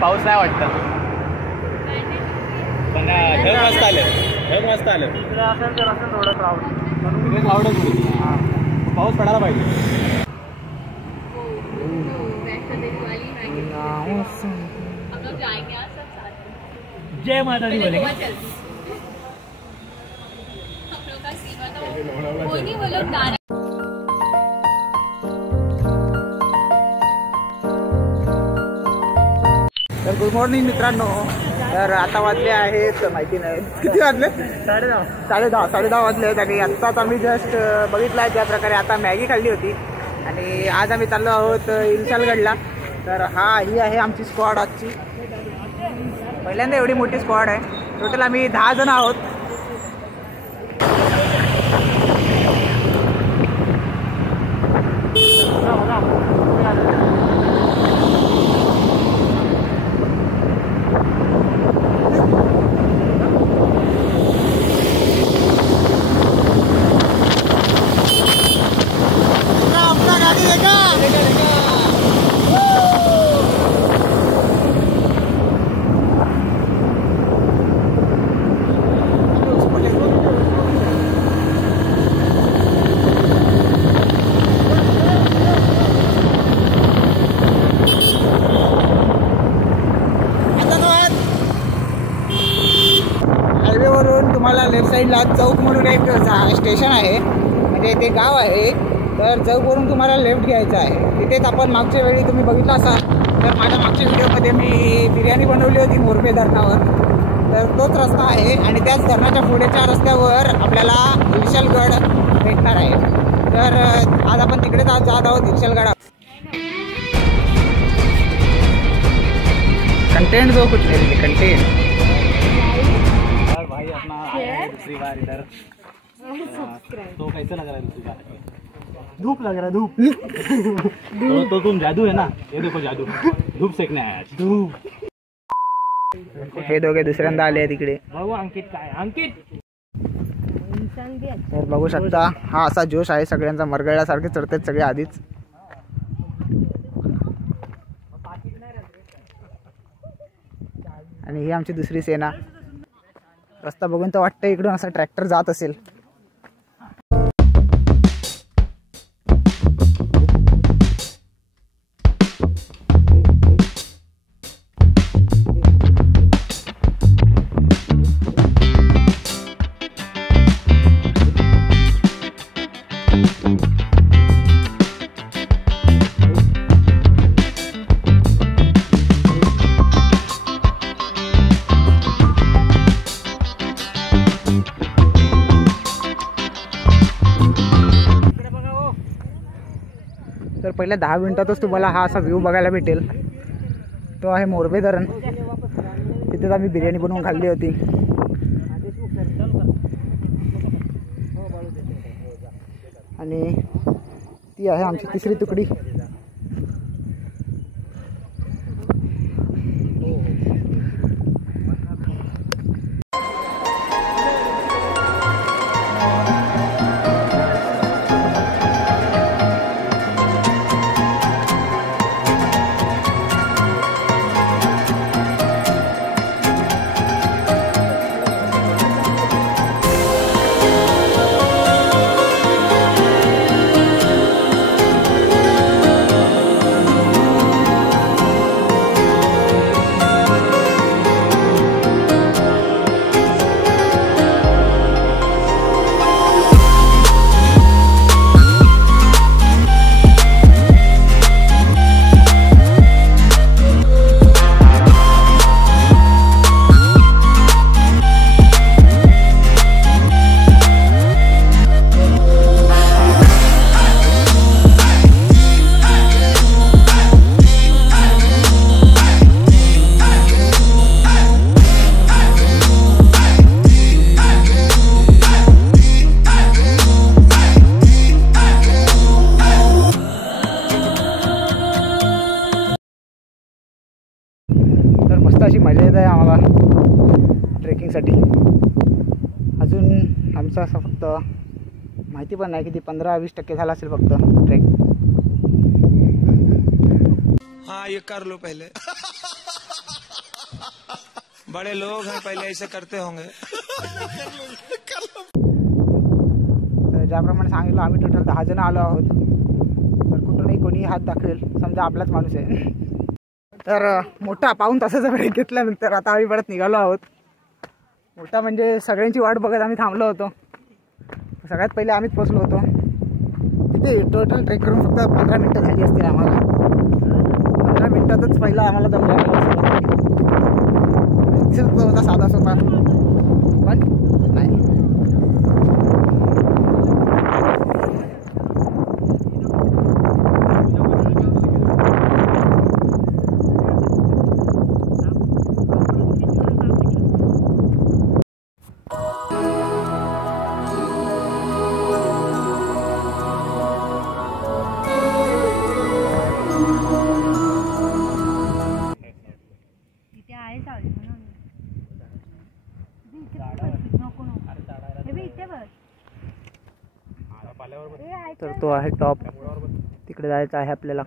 पाऊस नाही वाटतं, पण ढग मस्त आलं, ढग मस्त आलं. थोडं क्राऊडच पाऊस पडायला पाहिजे. जय माता दी बोलेंगे. तर गुड मॉर्निंग मित्रांनो. तर आता वाजले आहेत माहिती नाही किती वाजले, 10:30 वाजले आहेत. आणि आत्ताच आम्ही जस्ट बघितलं आहे ज्या प्रकारे आता मॅगी खाल्ली होती. आणि आज आम्ही चाललो आहोत इन्शालगडला. तर ही आहे आमची स्क्वॉड आजची. पहिल्यांदा एवढी मोठी स्क्वॉड आहे. टोटल आम्ही 10 जण आहोत. तुम्हाला लेफ्ट साईडला चौक म्हणून एक स्टेशन आहे, म्हणजे ते गाव आहे. तर चौकवरून तुम्हाला लेफ्ट घ्यायचं आहे. तिथेच आपण मागच्या वेळी तुम्ही बघितलं असाल तर माझ्या मागच्या व्हिडिओमध्ये मी बिर्याणी बनवली होती मोरबे धरणावर. तर तोच रस्ता आहे आणि त्याच धरणाच्या पुढेच्या रस्त्यावर आपल्याला इन्शालगड भेटणार आहे. तर आज आपण तिकडे जात आहोत इन्शालगड. कंटेंट जो कुछ नहीं कंटेंट भाई अपना दूसरी बार इधर. तो कैसा लग रहा है दूसरी बार? धूप लग रहा है, धूप. तो तुम जादू है ना, ये देखो जादू. धूप सेकने आया आज. धूप. हे दोघे दुसऱ्यांदा आले तिकडे. बघू अंकित काय. अंकित तर बघू शकता हा असा जोश आहे सगळ्यांचा. मरगळल्यासारखे चढतात सगळे आधीच. आणि ही आमची दुसरी सेना. रस्ता बघून तर वाटतं इकडून असा ट्रॅक्टर जात असेल. तर पहिल्या 10 मिनिटातच तुम्हाला हा असा व्ह्यू बघायला भेटेल. तो आहे मोरबे धरण. तिथेच आम्ही बिर्याणी बनवून खाल्ली होती. आणि ती आहे आमची तिसरी तुकडी. अशी मजा येत आहे आम्हाला ट्रेकिंगसाठी. अजून आमचा असं फक्त माहिती पण नाही किती 15-20% झाला असेल फक्त ट्रेक. हाँ ये कर लो पहले. बड़े लोग हैं, पहले ऐसे करते होंगे। तर ज्याप्रमाणे सांगितलं आम्ही टोटल 10 जण आलो आहोत. तर कुठूनही कोणी हात दाखवेल समजा आपलाच माणूस आहे. तर मोठा पाऊण तासाचा ब्रेक घेतल्यानंतर आता आम्ही परत निघालो आहोत. मोठा म्हणजे सगळ्यांची वाट बघत आम्ही थांबलो होतो. सगळ्यात पहिले आम्हीच पोचलो होतो तिथे. टोटल ट्रेक करून फक्त 15 मिनटं झाली असतील आम्हाला. 15 मिनटातच पहिला आम्हाला दम लागला होता. साधा सोपा पण नाही. तर तो आहे टॉप. तिकडे जायचं आहे आपल्याला.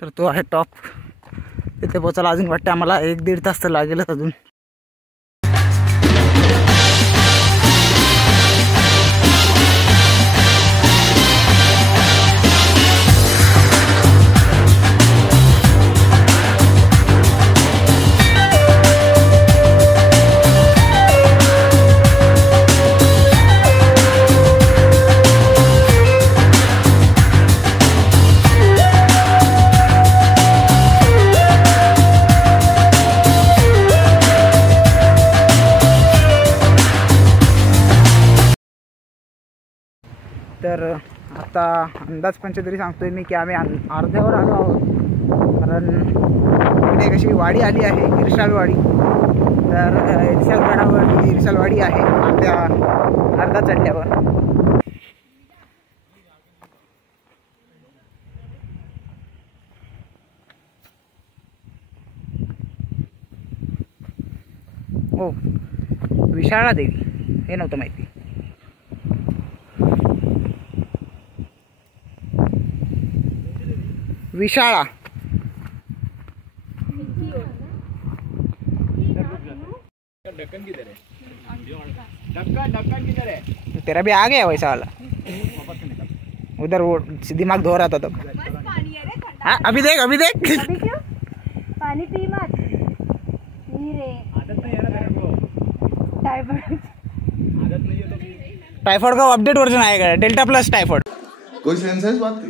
तर तो आहे टॉप. तिथे पोचायला अजून वाटतं आम्हाला 1-1.5 तास तर लागेलच अजून. तर आता अंदाज पंचतरी सांगतोय मी की आम्ही अर्ध्यावर आलो आहोत. कारण इकडे कशी वाडी आली आहे इरशालवाडी. तर इरशालगडावर इरशालवाडी आहे अर्धा चढल्यावर. हो विशाळा देवी हे नव्हतं माहिती. विशाला ढक्कन किधर है? ढक्कन किधर है? तेरा भी आ गया वैसा वाला. उधर वो दिमाग धो रहा था तब. हाँ अभी देख अभी क्यों? पानी पी मत. आदत नहीं है ना मेरे को. टाइफाइड आदत नहीं है तो. टाइफाइड का अपडेट वर्जन आएगा डेल्टा प्लस टाइफाइड. कोई सेंस है इस बात की?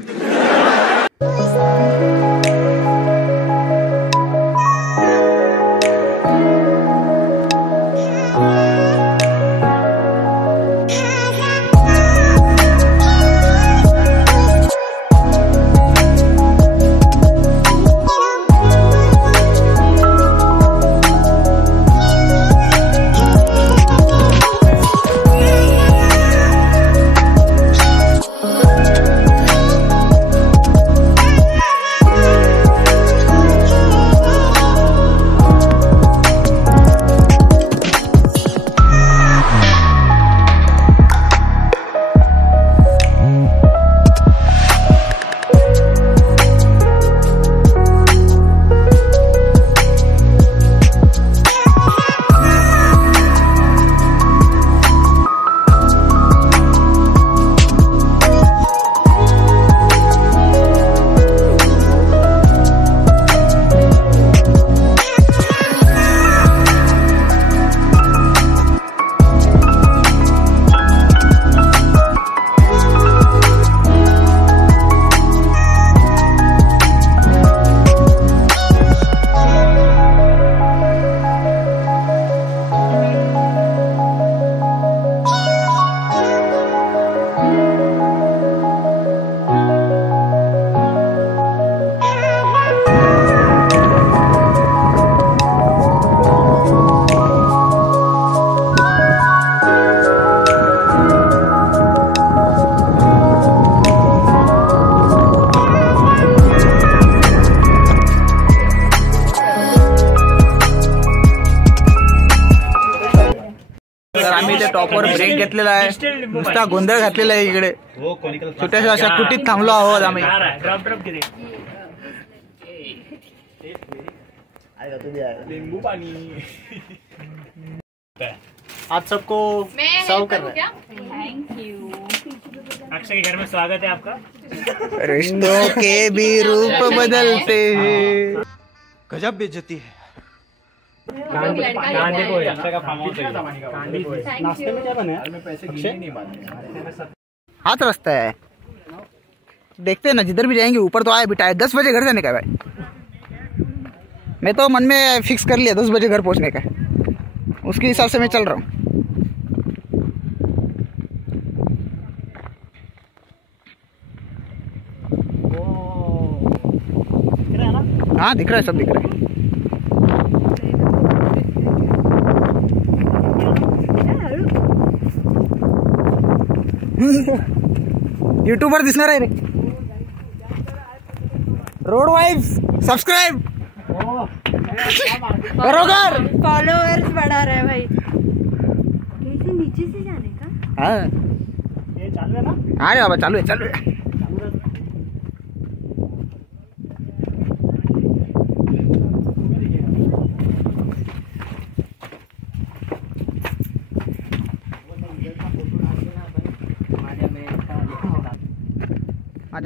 तर आम्ही इथे टॉपवर ब्रेक घेतलेला आहे, नुसता गोंधळ घातलेला आहे इकडे. छोट्याशा अशा कुटीत थांबलो आहोत आम्ही. आप सबको सर्व कर रहे हैं. Thank you. अक्षय के घर में स्वागत है आपका. रिश्तों के भी रूप बदलते हैं. गजब बेइज्जती है. अक्षय का फार्म हाउस है. नाश्ते में क्या बने? हाथ रास्ता है, देखते हैं ना, जिधर भी जाएंगे ऊपर तो आए बिठाए. 10 बजे घर जाने का भाई. मैं तो मन में फिक्स कर लिया 10 बजे घर पहुंचने का, उसके हिसाब से मैं चल रहा हूँ. हाँ दिख रहा है, सब दिख रहा है. यूट्यूबर दिसणार आहे रे. रोड वाइब्स सब्सक्राइब बरोबर. फॉलोअर्स बढ़ा रहा है भाई. कैसे नीचे से जाने का? हाँ ये चालू है ना? हाँ रे बाबा, चालू है चालू है.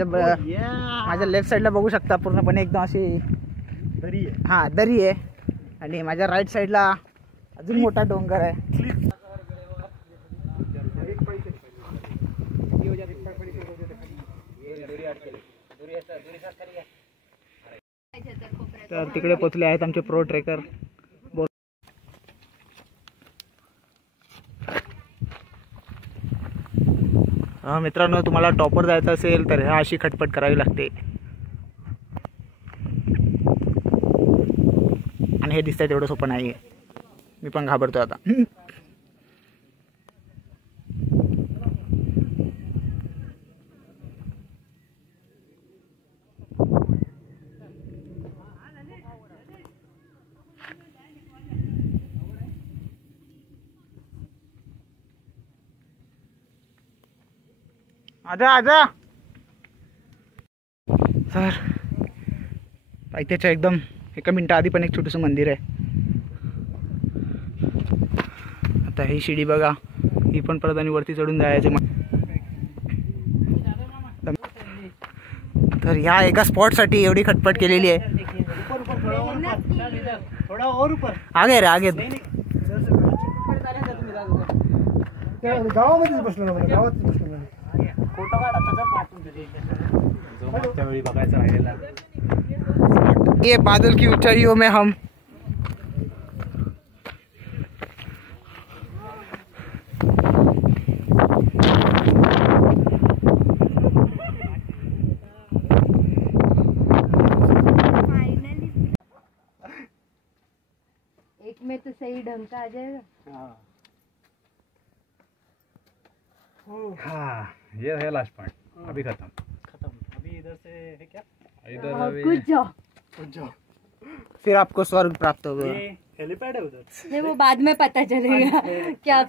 माझ्या लेफ्ट साईडला बघू शकता पूर्णपणे एकदम अशी दरी आहे. हा दरी आहे, आणि माझ्या राईट साईडला अजून मोठा डोंगर आहे. तर तिकडे पोचले आहेत आमचे प्रो ट्रेकर. मित्रांनो, तुम्हाला टॉपवर जायचं असेल तर ह्या अशी खटपट करावी लागते. आणि हे दिसतंय तेवढं सोपं नाही आहे. मी पण घाबरतो आता. आजा आजा. सर पायथ्याच्या एकदम 1 मिनिटा आधी पण एक छोटंसं मंदिर आहे. आता ही शिडी बघा, ही पण परत आणि वरती चढून जायचं. तर ह्या एका स्पॉटसाठी एवढी खटपट केलेली आहे. थोड़ा और ऊपर. आगे रे आगे. गावामध्येच बसलो ना, गावातच बसलो ना. फोटो काढ आता, पाठवून दे. जो मागच्या वेळी बघायचं राहिलेला. ये बादल की ऊंचाइयों में हम. एक में तो सही ढंग का आ जाएगा. हाँ ये है लास्ट पॉइंट. अभी खत्म. अभी इधर से है क्या? इधर हाँ, अभी कुछ जाओ. फिर आपको स्वर्ग प्राप्त होगा. ये हेलीपैड है उधर. नहीं, वो बाद में पता चलेगा कि आप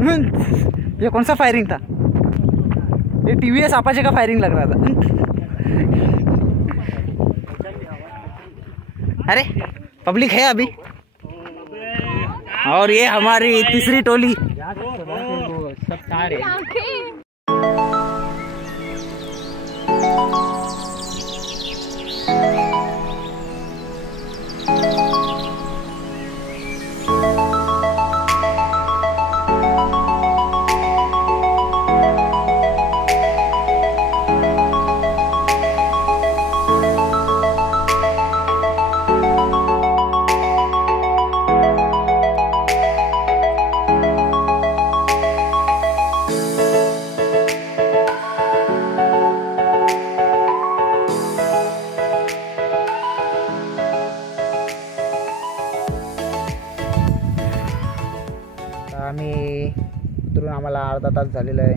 ये कौन सा फायरिंग था? ये TVS अपाचे का फायरिंग लग रहा था। अरे पब्लिक है अभी। और ये हमारी तीसरी टोली। सब सारे आम्ही उतरून आम्हाला अर्धा तास झालेला आहे,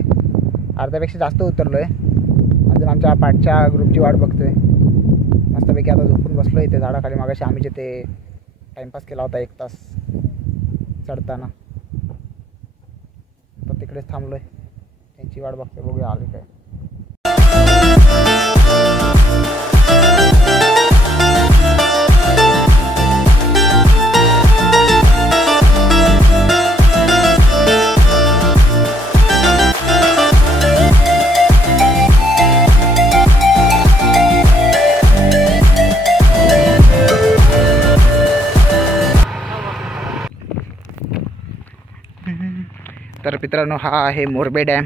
अर्ध्यापेक्षा जास्त उतरलो आहे. अजून आमच्या पाठच्या ग्रुपची वाट बघतोय. मस्तपैकी आता झोपून बसलो इथे झाडाखाली. मागाशी आम्ही जिथे टाईमपास केला होता 1 तास चढताना, तर तिकडेच थांबलो आहे. त्यांची वाट बघतोय, बघूया आले काय. तर मित्रांनो, हा आहे मोरबे डॅम.